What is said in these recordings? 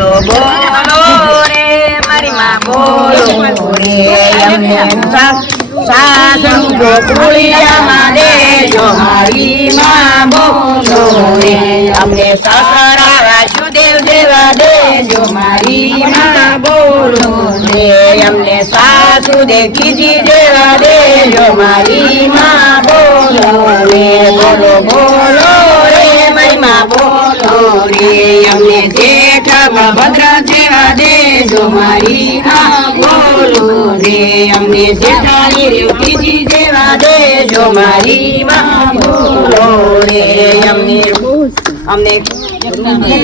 બોલો બોલો રે મારી માં બોલો રે અમને સાસુ ગોકુળિયામાં દેજો મારી માં બોલો રે અમને સસરા વાસુદેવ દેવા દેજો મારી માં બોલો રે અમને સાસુ દેખીજી દેવા દેજો મારી માં બોલો રે બોલો બોલો રે મારી માં બોલો રે અમને જેઠ ભદ્ર દેવા દેજો મારી માં બોલો રે અમને જેઠાની રેવતીજી દેવા દેજો મારી માં બોલો રે અમને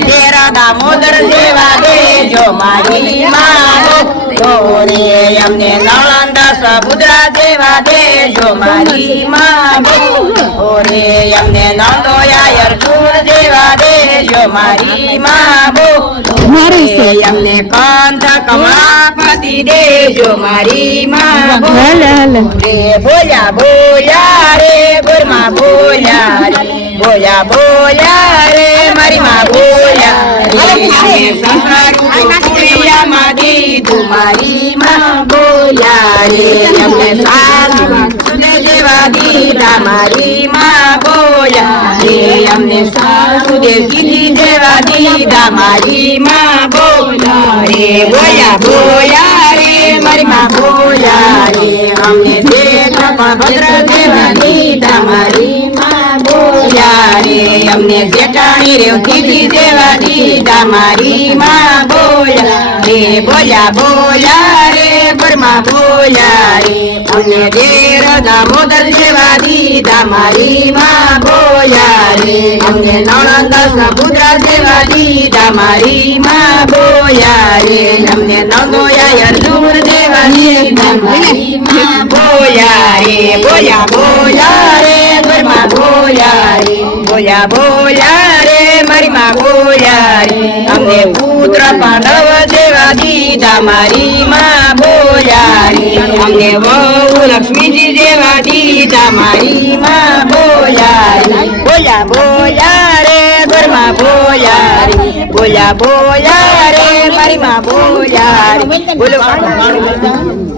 તેરા દામોદર દેવા દેજો મારી માં બોલો રે અમને નળંદા સબુદ્રા દેવા દેજો મારી માં બોલો રે અમને નંદોયા અર્જુન દેવા દેજો મારી માં બોલો રે અમને કંઠ કમળાપતિ દેજો મારી માં બોલો રે બોલ્યા બોલ્યા રે ગુરમા બોલ્યા રે બોલ્યા બોલ્યા રે મારી માં બોલ્યા રે સંસારમાં દીધું મારી માં બોલ્યા રે અમને સાસુ દેવા દીધા મારી માં બોલ્યા રે અમને સાસુ દેવી દેવા દીધા મારી માં બોલ્યા રે બોલ્યા બોલ્યા રે મારી માં બોલ્યા રે અમને જેઠ ભદ્ર દેવા દીધા મારી માં બોલ્યા રે અમને જેઠાણી રેવતીજી દેવા દીધા મારી માં બોલ્યા રે બોલ્યા બોલ્યા રે બરમાં બોલ્યા રે અમને દેર દામોદર દેવા દીધા મારી માં બોલ્યા રે અમને નણંદ સબુદ્ર દેવા દીધા મારી માં બોલ્યા રે અમને નંદોયા અર્જુન દેવા દીધા મારી માં બોલ્યા રે બોલ્યા બોલ્યા રે બરમાં બોલ્યા રે બોલ્યા બોલ્યા રે મારી માં બોલ્યા રે અમને પુત્ર પાંડવ દેવા દીધા મારી માં બોલ્યા રે અમને વહુ લક્ષ્મીજી દેવા દીધા મારી માં બોલ્યા રે બોલ્યા બોલ્યા રે ઘરમાં બોલ્યા રે બોલ્યા બોલ્યા રે મારી માં બોલ્યા રે બોલો મારી માં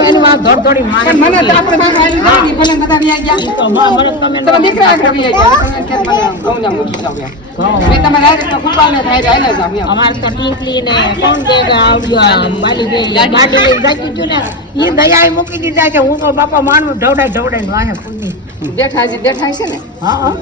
એની વાત ધોડી મને તો આપણે દીકરા અમારે તો ટીકલી ને કોણ એ દયા મૂકી દીધા છે હું તો બાપા માનવું ઢવડાય ઢવડાય વાહે પૂરી દેખાય છે ને હા